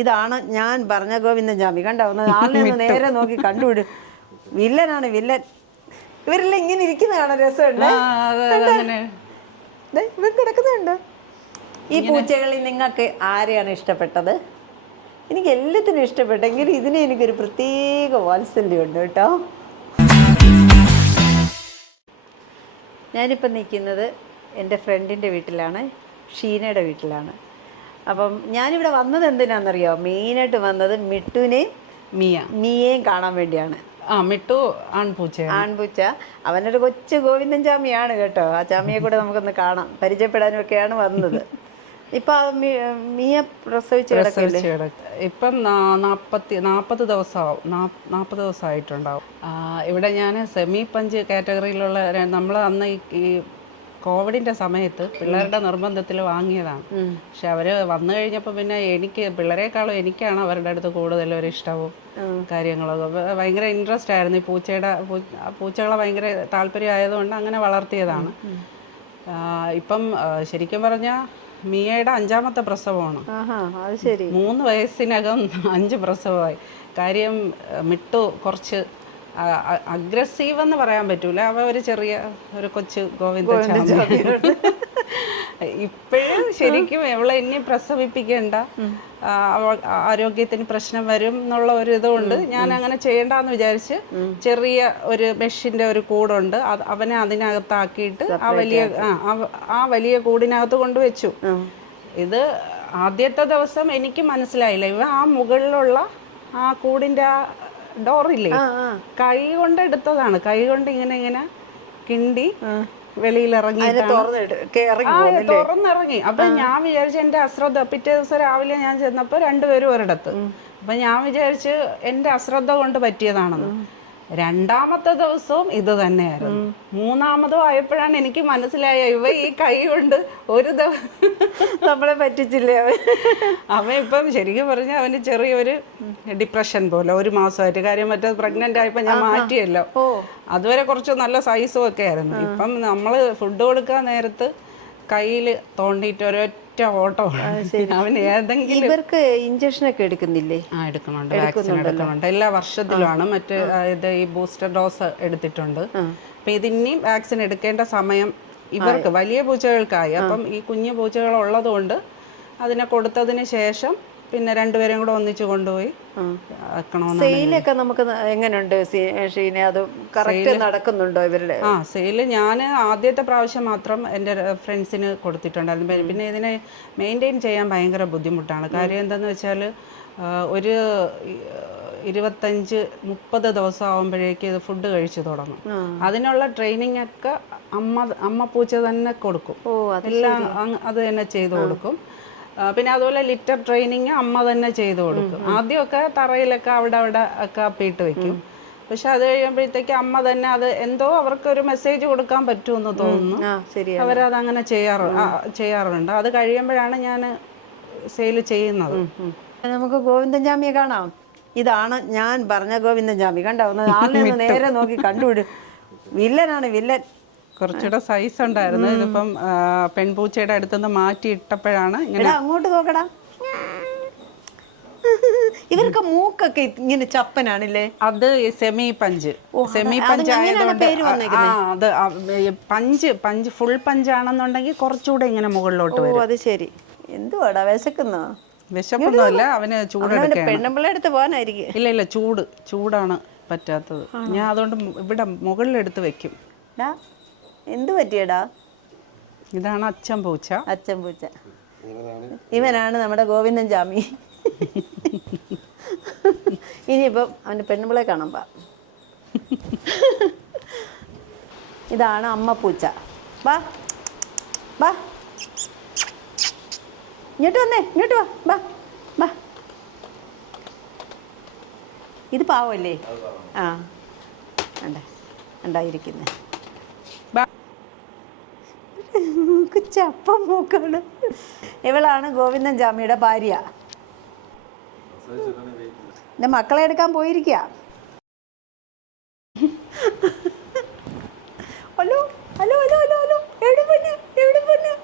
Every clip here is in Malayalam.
ഇതാണ് ഞാൻ പറഞ്ഞ ഗോവിന്ദൻ ചാമി. കണ്ടോ, ആളിനെ ഒന്ന് നേരെ നോക്കി കണ്ടുവിടും. വില്ലനാണ് വില്ലൻ. ഇവരെല്ലാം ഇങ്ങനെ ഇരിക്കുന്ന കാണാൻ രസമുണ്ട്. ഇവർ കിടക്കുന്നുണ്ട്. ഈ പൂച്ചകളിൽ നിങ്ങൾക്ക് ആരെയാണ് ഇഷ്ടപ്പെട്ടത്? എനിക്ക് എല്ലാത്തിനും ഇഷ്ടപ്പെട്ടെങ്കിൽ ഇതിന് എനിക്കൊരു പ്രത്യേക വാത്സല്യമുണ്ട് കേട്ടോ. ഞാനിപ്പോൾ നിൽക്കുന്നത് എൻ്റെ ഫ്രണ്ടിൻ്റെ വീട്ടിലാണ്, ഷീനയുടെ വീട്ടിലാണ്. അപ്പം ഞാനിവിടെ വന്നത് എന്തിനാണെന്നറിയോ? മെയിനായിട്ട് വന്നത് മിട്ടുവിനെയും മിയയും കാണാൻ വേണ്ടിയാണ്. മിട്ടു ആൺപൂച്ച. അവനൊരു കൊച്ചു ഗോവിന്ദൻ ചാമിയാണ് കേട്ടോ. ആ ചാമിയെ കൂടെ നമുക്കൊന്ന് കാണാം, പരിചയപ്പെടാനും ഒക്കെയാണ് വന്നത്. ഇപ്പൊ മിയ പ്രസവിച്ച് ഇപ്പം 40 ദിവസമായിട്ടുണ്ടാവും. ഇവിടെ ഞാൻ സെമി പഞ്ച് കാറ്റഗറിയിലുള്ള നമ്മൾ അന്ന് ഈ കോവിഡിന്റെ സമയത്ത് പിള്ളേരുടെ നിർബന്ധത്തിൽ വാങ്ങിയതാണ്. പക്ഷെ അവര് വന്നു കഴിഞ്ഞപ്പോൾ പിന്നെ പിള്ളേരെക്കാളും എനിക്കാണ് അവരുടെ അടുത്ത് കൂടുതൽ ഒരു ഇഷ്ടവും കാര്യങ്ങളൊക്കെ. ഭയങ്കര ഇൻട്രസ്റ്റ് ആയിരുന്നു ഈ പൂച്ചകളെ ഭയങ്കര താല്പര്യം ആയതുകൊണ്ട് അങ്ങനെ വളർത്തിയതാണ്. ഇപ്പം ശരിക്കും പറഞ്ഞാൽ മിയയുടെ 5ാമത്തെ പ്രസവമാണ്. 3 വയസ്സിനകം 5 പ്രസവമായി. കാര്യം മിട്ടു കുറച്ച് അഗ്രസീവ് എന്ന് പറയാൻ പറ്റൂല. അവ ഒരു കൊച്ചു ഗോവിന്ദ ചാമി. ഇപ്പോഴും ശരിക്കും അവളെ ഇനി പ്രസവിപ്പിക്കേണ്ട, ആരോഗ്യത്തിന് പ്രശ്നം വരും എന്നുള്ള ഒരു ഇതുകൊണ്ട് ഞാൻ അങ്ങനെ ചെയ്യണ്ടെന്ന് വിചാരിച്ച് ചെറിയ ഒരു മെഷിന്റെ ഒരു കൂടുണ്ട്, അവനെ അതിനകത്താക്കിയിട്ട് ആ വലിയ കൂടിനകത്ത് കൊണ്ടുവച്ചു. ഇത് ആദ്യത്തെ ദിവസം എനിക്ക് മനസ്സിലായില്ല. ഇവ ആ മുകളിലുള്ള ആ കൂടിന്റെ ആ ഡോറില്ലേ, കൈ കൊണ്ട് എടുത്തതാണ്. കൈ കൊണ്ട് ഇങ്ങനെ കിണ്ടി വെളിയിലിറങ്ങി തുറന്നിറങ്ങി. അപ്പൊ ഞാൻ വിചാരിച്ചു എന്റെ അശ്രദ്ധ. പിറ്റേ ദിവസം രാവിലെ ഞാൻ ചെന്നപ്പോ 2 പേരും ഒരിടത്ത്. അപ്പൊ ഞാൻ വിചാരിച്ച് എന്റെ അശ്രദ്ധ കൊണ്ട് പറ്റിയതാണെന്ന്. 2ാമത്തെ ദിവസവും ഇത് തന്നെയായിരുന്നു. 3ാമതും ആയപ്പോഴാണ് എനിക്ക് മനസ്സിലായ ഇവ ഈ കൈ കൊണ്ട് ഒരു നമ്മളെ പറ്റിച്ചില്ലേ. അവൻ ഇപ്പം ശരിക്കും പറഞ്ഞാൽ അവന് ചെറിയൊരു ഡിപ്രഷൻ പോലെ 1 മാസമായിട്ട്. കാര്യം മറ്റേത് പ്രഗ്നന്റ് ആയപ്പോ ഞാൻ മാറ്റിയല്ലോ. അതുവരെ കുറച്ച് നല്ല സൈസും ഒക്കെ ആയിരുന്നു. ഇപ്പം നമ്മള് ഫുഡ് കൊടുക്കാൻ നേരത്ത് കയ്യിൽ തോണ്ടിയിട്ട് ഒരൊറ്റ ഓട്ടോ. അവന് ഏതെങ്കിലും ഇവർക്ക് ഇഞ്ചക്ഷൻ ഒക്കെ എടുക്കുന്നില്ലേ? എടുക്കുന്നുണ്ട്, വാക്സിൻ എടുക്കുന്നുണ്ട്. എല്ലാ വർഷത്തിലുമാണ്. ഇത് ഈ ബൂസ്റ്റർ ഡോസ് എടുത്തിട്ടുണ്ട്. അപ്പൊ ഇതിനെയും വാക്സിൻ എടുക്കേണ്ട സമയം ഇവർക്ക് വലിയ പൂച്ചകൾക്കായി. അപ്പം ഈ കുഞ്ഞു പൂച്ചകൾ ഉള്ളത് കൊണ്ട് അതിനെ കൊടുത്തതിന് ശേഷം പിന്നെ 2 പേരെയും കൂടെ ഒന്നിച്ച് കൊണ്ടുപോയി സെയിലൊക്കെ നമുക്ക് എങ്ങനെയുണ്ട് ഷീനെ? അത് കറക്റ്റ് നടക്കുന്നുണ്ടോ ഇവരുടെ? സെയില് ഞാൻ ആദ്യത്തെ പ്രാവശ്യം മാത്രം എൻ്റെ ഫ്രണ്ട്സിന് കൊടുത്തിട്ടുണ്ടായിരുന്നു. പിന്നെ ഇതിനെ മെയിൻറ്റെയിൻ ചെയ്യാൻ ഭയങ്കര ബുദ്ധിമുട്ടാണ്. കാര്യം എന്താണെന്ന് വെച്ചാൽ ഒരു 25-30 ദിവസം ആകുമ്പോഴേക്ക് ഇത് ഫുഡ് കഴിച്ചു തുടങ്ങും. അതിനുള്ള ട്രെയിനിങ് ഒക്കെ അമ്മ പൂച്ച തന്നെ കൊടുക്കും. എല്ലാം അത് തന്നെ ചെയ്തു കൊടുക്കും. പിന്നെ അതുപോലെ ലിറ്റർ ട്രെയിനിങ് അമ്മ തന്നെ ചെയ്തു കൊടുക്കും. ആദ്യമൊക്കെ തറയിലൊക്കെ അവിടെ ഒക്കെ അപ്പിയിട്ട് വെക്കും. പക്ഷെ അത് കഴിയുമ്പോഴത്തേക്ക് അമ്മ തന്നെ അത് എന്തോ അവർക്കൊരു മെസ്സേജ് കൊടുക്കാൻ പറ്റുമെന്ന് തോന്നുന്നു. അവരത് അങ്ങനെ ചെയ്യാറുണ്ട്. അത് കഴിയുമ്പോഴാണ് ഞാൻ സെയിൽ ചെയ്യുന്നത്. നമുക്ക് ഗോവിന്ദൻ ചാമിയെ കാണാം. ഇതാണ് ഞാൻ പറഞ്ഞ ഗോവിന്ദൻ ചാമി. കണ്ടോ, ആളിനെ ഒന്ന് നേരെ നോക്കി കണ്ടുവിടും. വില്ലനാണ് വില്ലൻ. കുറച്ചുകൂടെ സൈസ് ഉണ്ടായിരുന്നു. ഇതിപ്പം പെൺപൂച്ചയുടെ അടുത്തുനിന്ന് മാറ്റി ഇട്ടപ്പോഴാണ് ഇങ്ങനെ. അങ്ങോട്ട് നോക്കടാ. ഇവർക്ക് മൂക്കൊക്കെ ഇങ്ങനെ ചപ്പനാണല്ലേ? അത് സെമി പഞ്ച് ആയതുകൊണ്ട് അത് പഞ്ച് ഫുൾ പഞ്ചാണെന്നുണ്ടെങ്കിൽ കുറച്ചുകൂടെ ഇങ്ങനെ മുകളിലോട്ട് വരും. അത് ശരി. എന്തുവാടാ വിശക്കുന്നോ? വിശപ്പൊന്നുമല്ല, അവന് ചൂടെടുക്കാൻ. പെണ്ണുമ്പിള്ള അടുത്ത് പോകാനായിരിക്കും. ഇല്ല ചൂടാണ് പറ്റാത്തത്. ഞാൻ അതുകൊണ്ട് ഇവിടെ മുകളിലെടുത്ത് വെക്കും. എന്ത് പറ്റിയടാ? ഇതാണ് അച്ഛൻ പൂച്ച. ഇവനാണ് നമ്മുടെ ഗോവിന്ദൻ ചാമി. ഇനിയിപ്പം അവൻ്റെ പെണ്ണുമ്പിളെ കാണാൻ പാ. ഇതാണ് അമ്മ പൂച്ച. വാ വാ, ഇങ്ങോട്ട് വന്നേ, ഇങ്ങോട്ട് വാ വാ. ഇത് പാവല്ലേ? ഉണ്ടായിരിക്കുന്നേ ചപ്പം മൂക്കാണ്. ഇവളാണ് ഗോവിന്ദൻ ചാമിയുടെ ഭാര്യ. എൻ്റെ മക്കളെ എടുക്കാൻ പോയിരിക്കുക. Hello hello hello hello hello, എവിടെ പോന്നു?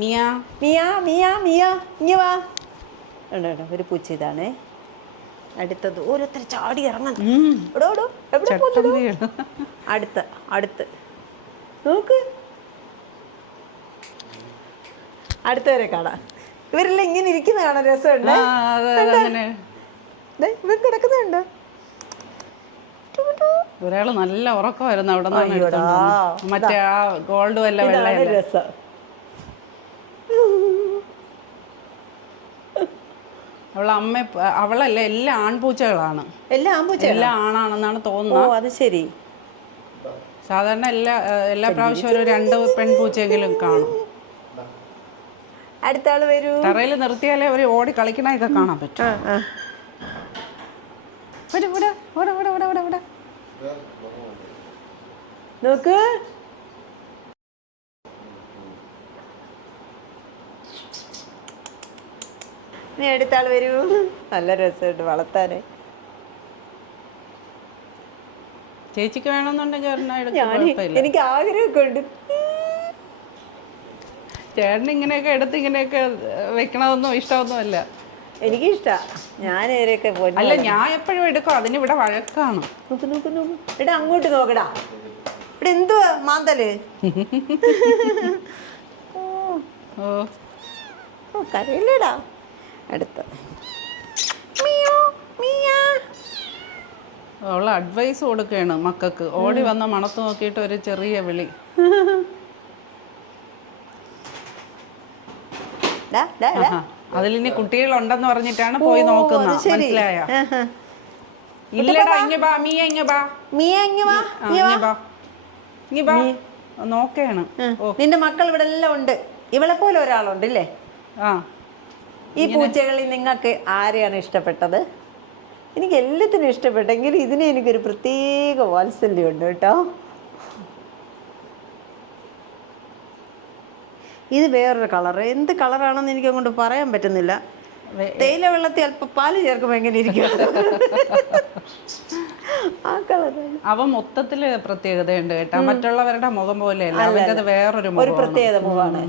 മിയ മിയ മിയ മിയ, ഇങ്ങ് വാ. ഉണ്ട് ഒരു പൂച്ച ഇതാണേ. അടുത്തത് ഓരോരുത്തർ ചാടി ഇറങ്ങുന്നു. എടോ എവിടെ പോകുന്നു? അടുത്ത് നോക്ക്, അടുത്തവരെ കാണാം. ഇവരെല്ലാം ഇങ്ങനെ ഇരിക്കുന്ന കാണാൻ രസമുണ്ട്. ഇവർ കിടക്കുന്നുണ്ട്. ഒരാള് നല്ല ഉറക്കമായിരുന്നു അവിടെ നിന്ന്. മറ്റേ ആ ഗോൾഡ് വല്ല വെള്ള രസം. അവളല്ല, എല്ലാ ആൺപൂച്ചകളാണ്. എല്ലാം ആണാണെന്നാണ് തോന്നുന്നത്. അത് ശരി. സാധാരണ എല്ലാ പ്രാവശ്യവും ഒരു 2 പെൺപൂച്ചയെങ്കിലും കാണും. അടുത്ത ആള് വരൂ. തറയിൽ നിർത്തിയാലേ അവർ ഓടി കളിക്കണൊക്കെ കാണാൻ പറ്റും. നോക്ക്, നീ അടുത്ത ആള് വരൂ. നല്ല രസമുണ്ട് വളർത്താന്. ചേച്ചിക്ക് വേണമെന്നുണ്ടെങ്കിൽ എനിക്ക് ആഗ്രഹമൊക്കെ ഉണ്ട്. ചേട്ടൻ ഇങ്ങനെയൊക്കെ എടുത്ത് ഇങ്ങനെയൊക്കെ വെക്കണതൊന്നും ഇഷ്ടമൊന്നും അല്ല. എനിക്കിഷ്ടാ. ഞാൻ ഇവരെയൊക്കെ അല്ല, ഞാൻ എപ്പോഴും എടുക്കും. അതിന് ഇവിടെ വഴക്കാണ്. നോക്ക് ഇവിടെ അങ്ങോട്ട് നോക്കടാ. ഇവിടെ എന്തുവാ മാന്തല്? ഓ കരയില്ലടാ. അടുത്ത അവള് അഡ്വൈസ് കൊടുക്കുകയാണ് മക്കൾക്ക്. ഓടി വന്ന മണത്ത് നോക്കിയിട്ട് ഒരു ചെറിയ വിളി. അതിലിനി കുട്ടികളുണ്ടെന്ന് പറഞ്ഞിട്ടാണ് പോയി നോക്കുന്നത്. മനസ്സിലായ? ഇല്ലടാ, ഇങ്ങ ബാ മിയ, ഇങ്ങ ബാ മിയ, ഇങ്ങ ബാ, ഇങ്ങ ബാ. നോക്കുകയാണ്. നിന്റെ മക്കൾ ഇവിടെ എല്ലാം ഉണ്ട്. ഇവളെ പോലെ ഒരാളുണ്ട് ഇല്ലേ? ഈ പൂച്ചകളിൽ നിങ്ങൾക്ക് ആരെയാണ് ഇഷ്ടപ്പെട്ടത്? എനിക്ക് എല്ലാത്തിനും ഇഷ്ടപ്പെട്ടെങ്കിൽ ഇതിനെ എനിക്കൊരു പ്രത്യേക വാത്സല്യമുണ്ട് കേട്ടോ. ഇത് വേറൊരു കളറ്. എന്ത് കളറാണെന്ന് എനിക്ക് അങ്ങോട്ട് പറയാൻ പറ്റുന്നില്ല. തേയില വെള്ളത്തിൽ അല്പം പാല് ചേർക്കുമ്പോൾ എങ്ങനെ ഇരിക്കും ആ കളറ്. അവ മൊത്തത്തില് പ്രത്യേകതയുണ്ട് കേട്ടോ. മറ്റുള്ളവരുടെ മുഖം പോലെയല്ല, അവൻ്റെ വേറൊരു ഒരു പ്രത്യേകത മുഖമാണ്.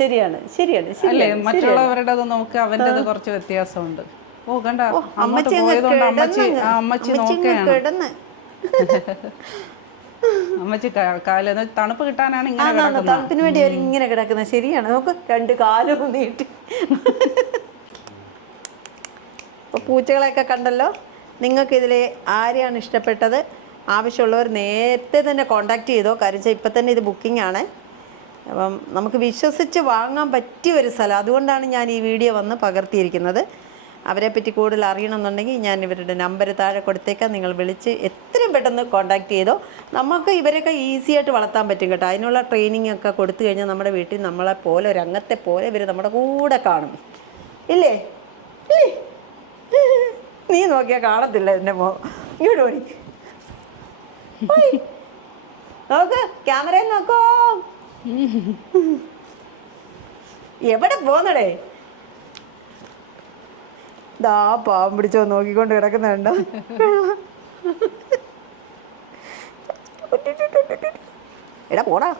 ശരിയാണ്. അല്ലേ? മറ്റുള്ളവരുടെ നോക്ക്, അവൻ്റെ കുറച്ച് വ്യത്യാസമുണ്ട്. ഓ കണ്ട, അമ്മച്ചി നോക്കുകയാണ്. അമ്മച്ചി കാല് തണുപ്പ് കിട്ടാനാണ് ഇങ്ങനെ, തണുപ്പിന് വേണ്ടി അവർ ഇങ്ങനെ കിടക്കുന്നത്. ശരിയാണ്. നോക്ക്, 2 കാലും നീട്ടി. അപ്പോൾ പൂച്ചകളെയൊക്കെ കണ്ടല്ലോ. നിങ്ങൾക്ക് ഇതിൽ ആരെയാണ് ഇഷ്ടപ്പെട്ടത്? ആവശ്യമുള്ളവർ നേരത്തെ തന്നെ കോണ്ടാക്ട് ചെയ്തോ. കാര്യം ഇപ്പം തന്നെ ഇത് ബുക്കിംഗ് ആണ്. അപ്പം നമുക്ക് വിശ്വസിച്ച് വാങ്ങാൻ പറ്റിയ ഒരു സ്ഥലം. അതുകൊണ്ടാണ് ഞാൻ ഈ വീഡിയോ വന്ന് പകർത്തിയിരിക്കുന്നത്. അവരെപ്പറ്റി കൂടുതൽ അറിയണമെന്നുണ്ടെങ്കിൽ ഞാൻ ഇവരുടെ നമ്പർ താഴെ കൊടുത്തേക്കാം. നിങ്ങൾ വിളിച്ച് എത്രയും പെട്ടെന്ന് കോണ്ടാക്ട് ചെയ്തോ. നമുക്ക് ഇവരൊക്കെ ഈസി ആയിട്ട് വളർത്താൻ പറ്റും കേട്ടോ. അതിനുള്ള ട്രെയിനിങ് ഒക്കെ കൊടുത്തു കഴിഞ്ഞാൽ നമ്മുടെ വീട്ടിൽ നമ്മളെ പോലെ ഒരു അംഗത്തെ പോലെ ഇവർ നമ്മുടെ കൂടെ കാണും. ഇല്ലേ? നീ നോക്കിയാൽ കാണത്തില്ല എൻ്റെ ഇങ്ങോട്ട് ഓടി നോക്ക്, ക്യാമറയിൽ നോക്കോ. എവിടെ പോന്നടേ? ഇതാ പാവം പിടിച്ചോ നോക്കിക്കൊണ്ട് കിടക്കുന്നുണ്ടോ? എടാ പോടാ.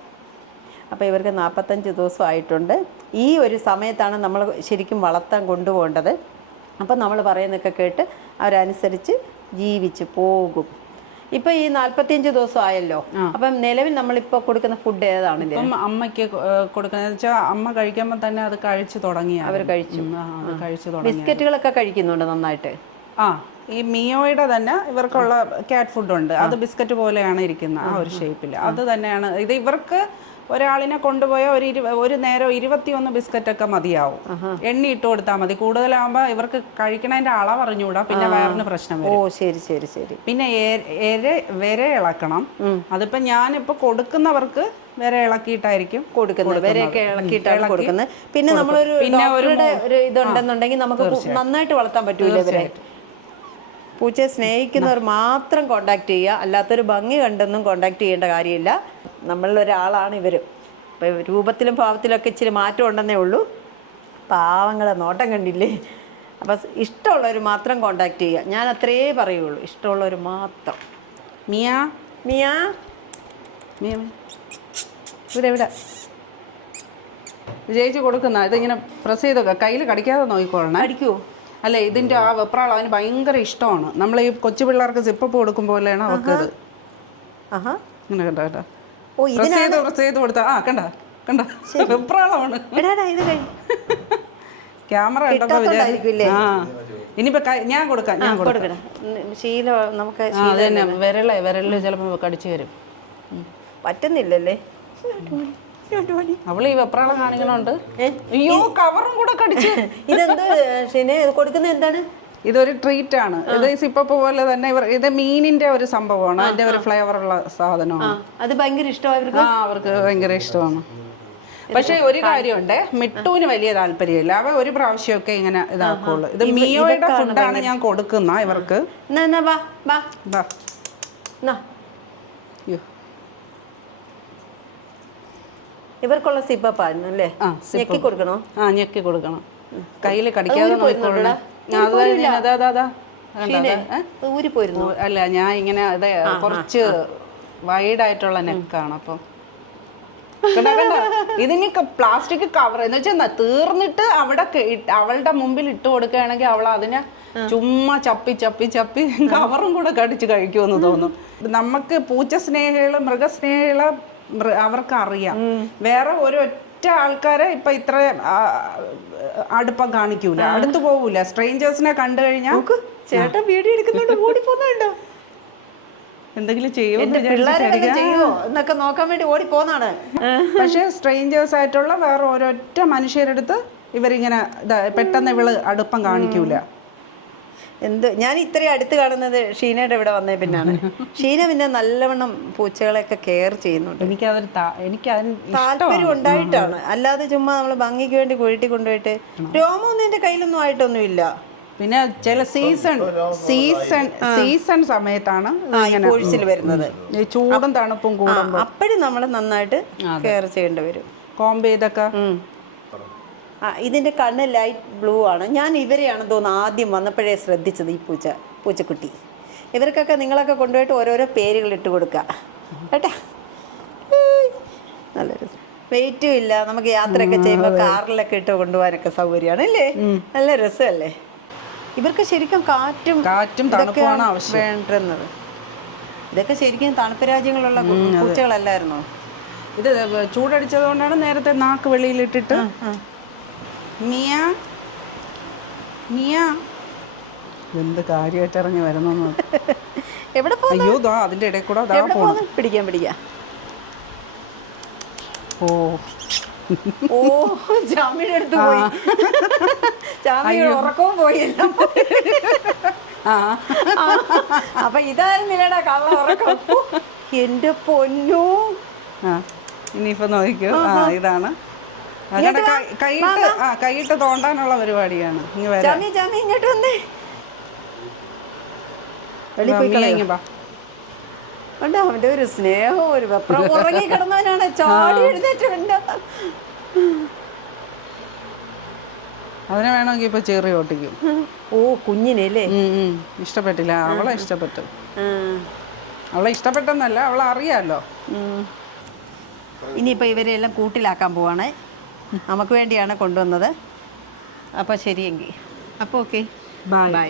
അപ്പോൾ ഇവർക്ക് 45 ദിവസം ആയിട്ടുണ്ട്. ഈ ഒരു സമയത്താണ് നമ്മൾ ശരിക്കും വളർത്താൻ കൊണ്ടുപോകേണ്ടത്. അപ്പം നമ്മൾ പറയുന്നതൊക്കെ കേട്ട് അവരനുസരിച്ച് ജീവിച്ച് പോകും. ഇപ്പം ഈ 45 ദിവസം ആയല്ലോ. അപ്പം നിലവിൽ നമ്മളിപ്പോൾ കൊടുക്കുന്ന ഫുഡ് ഏതാണ്? അമ്മയ്ക്ക് കൊടുക്കുന്നത് വെച്ചാൽ അമ്മ കഴിക്കുമ്പോൾ തന്നെ അത് കഴിച്ചു തുടങ്ങി. അവർ കഴിച്ചു തുടങ്ങി. ബിസ്ക്കറ്റുകളൊക്കെ കഴിക്കുന്നുണ്ട് നന്നായിട്ട്. ഈ മിയോയുടെ തന്നെ ഇവർക്കുള്ള ക്യാറ്റ് ഫുഡ് ഉണ്ട്. അത് ബിസ്ക്കറ്റ് പോലെയാണ് ഇരിക്കുന്നത്, ആ ഒരു ഷേപ്പിൽ. അത് തന്നെയാണ് ഇത്. ഇവർക്ക് ഒരാളിനെ കൊണ്ടുപോയ ഒരു നേരം 21 ബിസ്ക്കറ്റൊക്കെ മതിയാവും. എണ്ണ ഇട്ട് കൊടുത്താൽ മതി. കൂടുതലാകുമ്പോൾ ഇവർക്ക് കഴിക്കണതിൻ്റെ അളവ് അറിഞ്ഞുകൂടാ, പിന്നെ വയറിന് പ്രശ്നം വരും. ഓ ശരി. പിന്നെ വിര ഇളക്കണം. അതിപ്പോൾ ഞാനിപ്പോൾ കൊടുക്കുന്നവർക്ക് വിര ഇളക്കിയിട്ടായിരിക്കും കൊടുക്കുന്നത്. വിരയൊക്കെ ഇളക്കിയിട്ടാണ് കൊടുക്കുന്നത്. പിന്നെ നമ്മളൊരു ഒരു ഇതുണ്ടെന്നുണ്ടെങ്കിൽ നമുക്ക് നന്നായിട്ട് വളർത്താൻ പറ്റൂല ഇവരെ. പൂച്ചയെ സ്നേഹിക്കുന്നവർ മാത്രം കോണ്ടാക്ട് ചെയ്യുക. അല്ലാത്തൊരു ഭംഗി കണ്ടൊന്നും കോണ്ടാക്ട് ചെയ്യേണ്ട കാര്യമില്ല. നമ്മളിലൊരാളാണ് ഇവർ. അപ്പോൾ രൂപത്തിലും ഭാവത്തിലൊക്കെ ഇച്ചിരി മാറ്റം ഉണ്ടെന്നേ ഉള്ളൂ. പാവങ്ങളെ നോട്ടം കണ്ടില്ലേ? അപ്പോൾ ഇഷ്ടമുള്ളവർ മാത്രം കോണ്ടാക്ട് ചെയ്യുക. ഞാൻ അത്രേ പറയുള്ളൂ, ഇഷ്ടമുള്ളവർ മാത്രം. മിയ ഇവിടെ വിജയിച്ച് കൊടുക്കുന്ന ഇതിങ്ങനെ പ്രസ് ചെയ്തൊക്കെ കയ്യിൽ കടിക്കാതെ നോക്കിക്കോളണം. കടിക്കുമോ? അല്ല ഇതിന്റെ ആ വെപ്രാളം അവന് ഭയങ്കര ഇഷ്ടമാണ്. നമ്മൾ ഈ കൊച്ചു പിള്ളേർക്ക് സിപ്പപ്പ് കൊടുക്കും പോലെയാണ് അവർക്ക് ഇത്. ആഹാ. ഇങ്ങനെ കണ്ടോ കേട്ടോ. ഓ പ്രസ് ചെയ്ത് കൊടുത്താ കണ്ട വെപ്രാളമാണ്. ഇത് കഴി ക്യാമറ കണ്ടപ്പോ കിട്ടാത്തോണ്ടായിരിക്കുമല്ലേ? ആ ഇനിയിപ്പോ ഞാൻ കൊടുക്കാം ശീലം നമുക്ക് അത് തന്നെ. വിരലില് ചിലപ്പോ കടിച്ചു വരും. പറ്റുന്നില്ലല്ലേ? അവള് ഈ വെപ്രാളം കാണിക്കണുണ്ട്. അയ്യോ കവറും കൂടെ കടിച്ചു. ഇതെന്ത് ഷീനെ കൊടുക്കുന്നത് എന്താണ്? ഇതൊരു ട്രീറ്റ് ആണ്. ഇത് സിപ്പപ്പ് പോലെ തന്നെ ഇത് മീനിന്റെ ഒരു സംഭവമാണ്. അതിന്റെ ഒരു ഫ്ലേവർ ഉള്ള സാധനമാണ്. അത് ഭയങ്കര ഇഷ്ടമാണ് അവർക്ക് ഭയങ്കര ഇഷ്ടമാണ്. പക്ഷെ ഒരു കാര്യമുണ്ട്, മിട്ടുവിന് വലിയ താല്പര്യമില്ല. അവ ഒരു പ്രാവശ്യമൊക്കെ ഇങ്ങനെ ഇതാക്കുള്ളൂ. ഇത് മിയോയുടെ ഫുഡാണ് ഞാൻ കൊടുക്കുന്ന ഇവർക്ക്. ഇവർക്കുള്ള സിപ്പപ്പായിരുന്നു അല്ലേ? ഞെക്കി കൊടുക്കണോ? ഞെക്കി കൊടുക്കണം. കയ്യിൽ കടിക്കാതെ നോക്കിക്കൊള്ളണം. അല്ല ഞാൻ ഇങ്ങനെ അതെ കുറച്ച് വൈഡായിട്ടുള്ള നെക്കാണ്. അപ്പം ഇതിന് പ്ലാസ്റ്റിക് കവർ എന്ന് വെച്ചാൽ തീർന്നിട്ട് അവിടെ അവളുടെ മുമ്പിൽ ഇട്ട് കൊടുക്കുകയാണെങ്കിൽ അവൾ അതിനെ ചുമ്മാ ചപ്പി ചപ്പി ചപ്പി കവറും കൂടെ കടിച്ച് കഴിക്കുമെന്ന് തോന്നും. നമുക്ക് പൂച്ച സ്നേഹികള് മൃഗസ്നേഹികള് അവർക്ക് അറിയാം. വേറെ ഒരൊറ്റ ആൾക്കാരെ ഇപ്പൊ ഇത്ര അടുപ്പം കാണിക്കൂല, അടുത്തു പോകൂല. സ്ട്രേഞ്ചേഴ്സിനെ കണ്ടു കഴിഞ്ഞാൽ ചേട്ടൻ വീഡിയോ എടുക്കുന്നുണ്ട് ഓടിപ്പോന്നുണ്ടോ? എന്തെങ്കിലും ചെയ്യോ എന്നൊക്കെ നോക്കാൻ വേണ്ടി ഓടി പോന്നാണ്. പക്ഷെ സ്ട്രേഞ്ചേഴ്സ് ആയിട്ടുള്ള വേറെ ഒരൊറ്റ മനുഷ്യരെടുത്ത് ഇവരിങ്ങനെ പെട്ടെന്ന് ഇവള് അടുപ്പം കാണിക്കൂല. ഞാൻ ഇത്രയും അടുത്ത് കാണുന്നത് ഷീനയുടെ ഇവിടെ വന്നേ പിന്നാണ്. ഷീന പിന്നെ നല്ലവണ്ണം പൂച്ചകളെയൊക്കെ കെയർ ചെയ്യുന്നുണ്ട്. എനിക്കതിന് താല്പര്യം ഉണ്ടായിട്ടാണ്, അല്ലാതെ ചുമ്മാ നമ്മൾ ഭംഗിക്ക് വേണ്ടി കുഴിട്ടി കൊണ്ടുപോയിട്ട്. രോമൊന്നും എന്റെ കയ്യിലൊന്നും ആയിട്ടൊന്നുമില്ല. പിന്നെ ചില സീസൺ സമയത്താണ് കോഴ്സിൽ വരുന്നത്. ഈ ചൂടും തണുപ്പും കൂടുമ്പോൾ അപ്പോഴും നമ്മൾ നന്നായിട്ട് കെയർ ചെയ്യേണ്ടി വരും. കോംബ് ചെയ്തൊക്കെ. ഇതിന്റെ കണ്ണ് ലൈറ്റ് ബ്ലൂ ആണ്. ഞാൻ ഇവരെയാണ് തോന്നുന്നു ആദ്യം വന്നപ്പോഴേ ശ്രദ്ധിച്ചത്. ഈ പൂച്ചക്കുട്ടി ഇവർക്കൊക്കെ നിങ്ങളൊക്കെ കൊണ്ടുപോയിട്ട് ഓരോരോ പേരുകൾ ഇട്ട് കൊടുക്കുക കേട്ടാ. നല്ലൊരു വെയിറ്റും ഇല്ല. നമുക്ക് യാത്രയൊക്കെ ചെയ്യുമ്പോൾ കാറിലൊക്കെ ഇട്ട് കൊണ്ടുപോകാനൊക്കെ സൗകര്യമാണ് അല്ലേ? നല്ല രസമല്ലേ? ഇവർക്ക് ശരിക്കും കാറ്റും തണുപ്പുമാണ് ആവശ്യം വേണ്ടുന്നത്. ഇതൊക്കെ ശരിക്കും തണുപ്പ് രാജ്യങ്ങളുള്ള പൂച്ചകളല്ലായിരുന്നോ? ഇത് ചൂടടിച്ചത് കൊണ്ടാണ് നേരത്തെ നാക്ക് വെളിയിലിട്ടിട്ട് മിയ മിയ എന്ത് കാര്യമായിട്ട് ഇറങ്ങി വരുന്നു. എവിടെ അയ്യോ അതിന്റെ ഇടയിൽ കൂടെ പിടിക്കാം. ഓ ജാമ്യയുടെ അടുത്ത് പോയി. ജാമ്യ ഉറക്കവും പോയി. അപ്പൊ ഇതായിരുന്നില്ലടാ കള്ള ഉറക്കം. എന്റെ പൊന്നോ. ഇനിയിപ്പോ നോക്കിക്കോ. ഇതാണ് കൈയിട്ട് തോണ്ടാനുള്ള പരിപാടിയാണ്. ഇങ്ങോട്ട് വന്നേ. അവന്റെ ഒരു സ്നേഹവും ഒരു വെപ്രം. ഉറങ്ങി കിടന്നവനാണ് ചാടി എഴുന്നേറ്റുണ്ട്. അതിനെ വേണമെങ്കിൽ ഇപ്പൊ ചെറിയ ഓട്ടിക്കും. ഓ കുഞ്ഞിനല്ലേ? ഇഷ്ടപ്പെട്ടില്ല. അവളെ ഇഷ്ടപ്പെട്ടു. അവളെ ഇഷ്ടപ്പെട്ടെന്നല്ല, അവളെ അറിയാലോ. ഇനിയിപ്പോൾ ഇവരെല്ലാം കൂട്ടിലാക്കാൻ പോവാണ്. നമുക്ക് വേണ്ടിയാണ് കൊണ്ടുവന്നത്. അപ്പോൾ ശരിയെങ്കിൽ അപ്പോൾ ഓക്കെ, ബൈ.